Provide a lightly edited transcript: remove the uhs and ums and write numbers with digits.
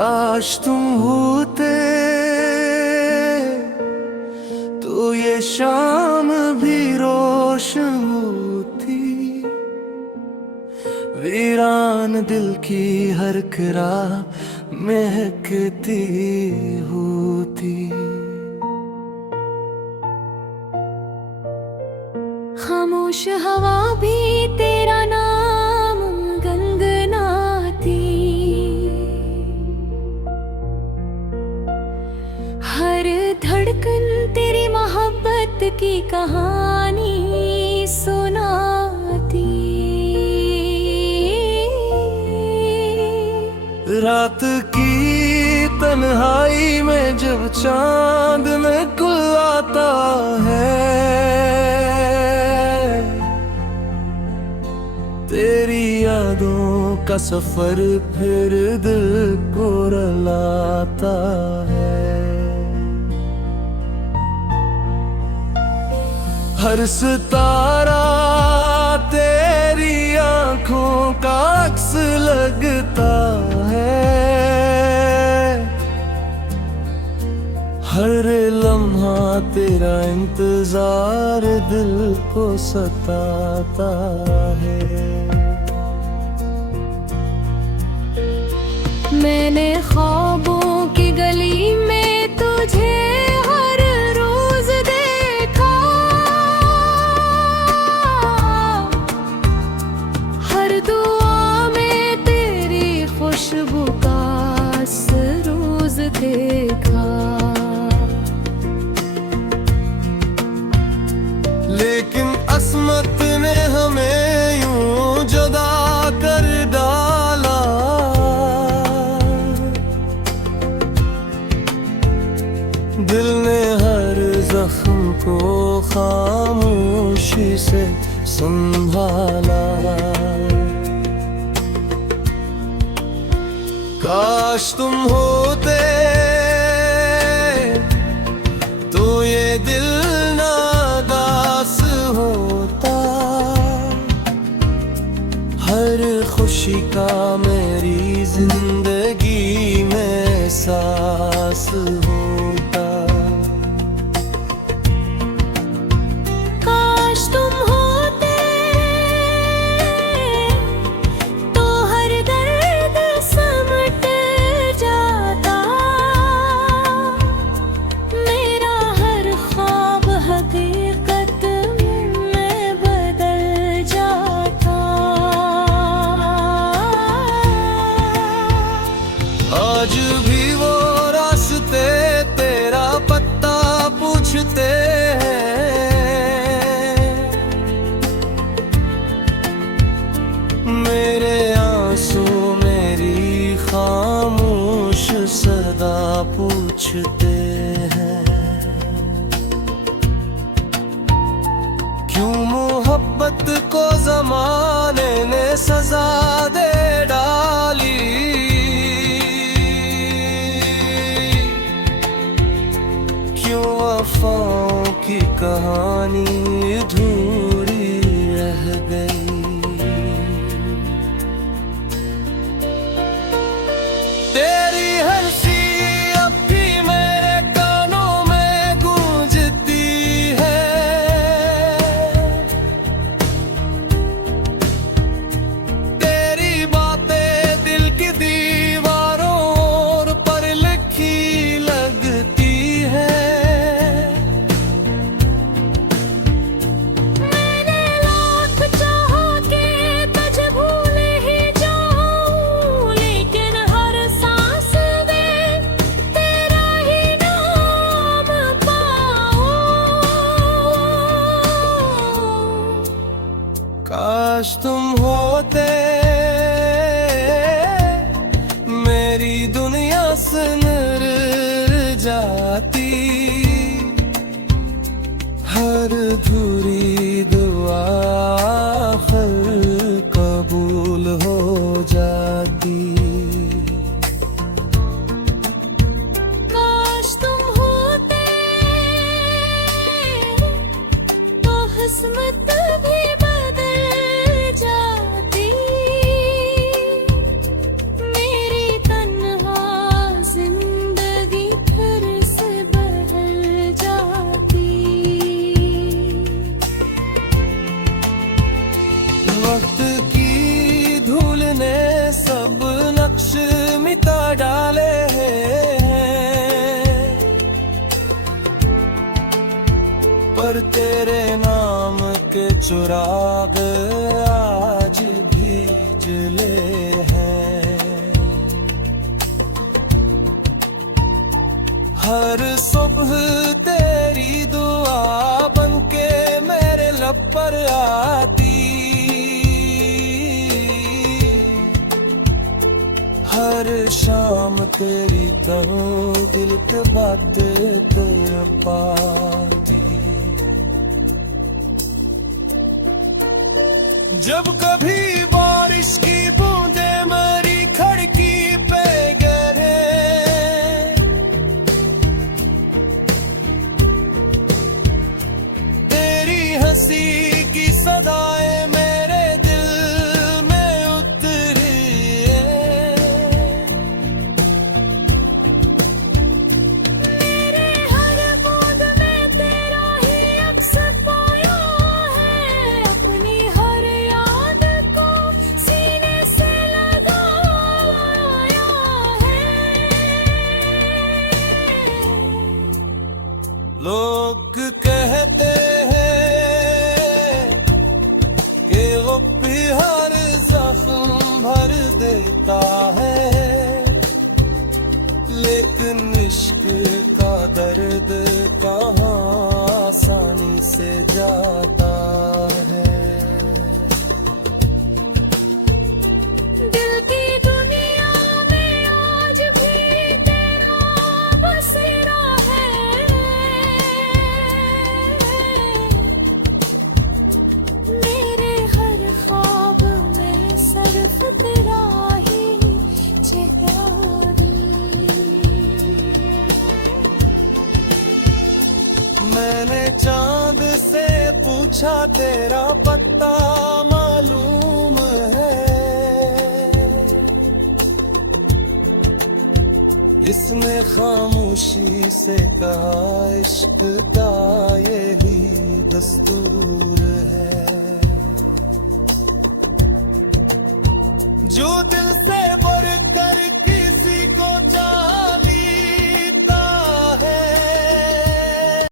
काश तुम होते तो ये शाम भी रोशन होती, वीरान दिल की हर किरा महकती होती। खामोश हवा भी तेरा नाम गुनगुनाती, हर धड़कन तेरी मोहब्बत की कहानी सुनाती। रात की तन्हाई में जब चांद निकल आता है, तेरी यादों का सफर फिर दिल को रुलाता है। हर सितारा तेरी आंखों का अक्स लगता है, हर लम्हा तेरा इंतजार दिल को सताता है। मैंने ख्वाबों की गली में तुझे हर रोज देखा, हर दुआ में तेरी खुशबू का रोज देखा। लेकिन अस्मत ने हमें यूं जुदा कर डाला, दिल ने हर जख्म को खामोशी से संभाला। काश तुम होते तो ये दिल नादास होता, हर खुशी का मेरी जिंदगी में एहसास होता। काश तुम होते तो हर दर्द समट जाता, मेरा हर ख्वाब हकीकत में बदल जाता। आज भी वो रास्ते तेरा पत्ता पूछते हैं, मेरे आंसू मेरी खामोश सदा पूछते हैं। क्यों मोहब्बत को ज़माने ने सजा दे डाली, क्यों वफाओं की कहानी अधूरी रह गई। तेरी हंसी अब भी मेरे कानों में गूंजती है, तेरी बातें दिल की दीवारों पर लिखी लगती है। मैंने लाख चाहा कि तुझे भूल ही जाऊं, लेकिन हर सांस में तेरा ही नाम पाऊं। काश तुम होते मेरी दुनिया सुनर जाती, हर धूरी दुआ आखिर कबूल हो जाती। काश तुम होते तो किस्मत भी बदल जाती, मेरी तन्हाई पर तेरे नाम के चुराग आज भी जले हैं। हर सुबह तेरी दुआ बनके मेरे लब पर आती, हर शाम तेरी तहो दिल के बात कर पाती। जब कभी बारिश की बूंदें मेरी खिड़की पे गिरे, तेरी हंसी की सदाएं मेरे दिल में उतरी। मेरे हर बूंद में तेरा ही अक्स पाया है, अपनी हर याद को सीने से लगाया है। लोग कहते हैं कि वो भी हर जख्म भर देता है, लेकिन इश्क का दर्द कहाँ आसानी से जाता है। दिल की दुनिया में आज भी तेरा बसेरा है, मेरे हर ख्वाब में सिर्फ तेरा ही चेहरा मैंने चांद से पूछा तेरा पता मालूम है, इसने खामोशी से कहा इश्क का यही दस्तूर है। जो दिल से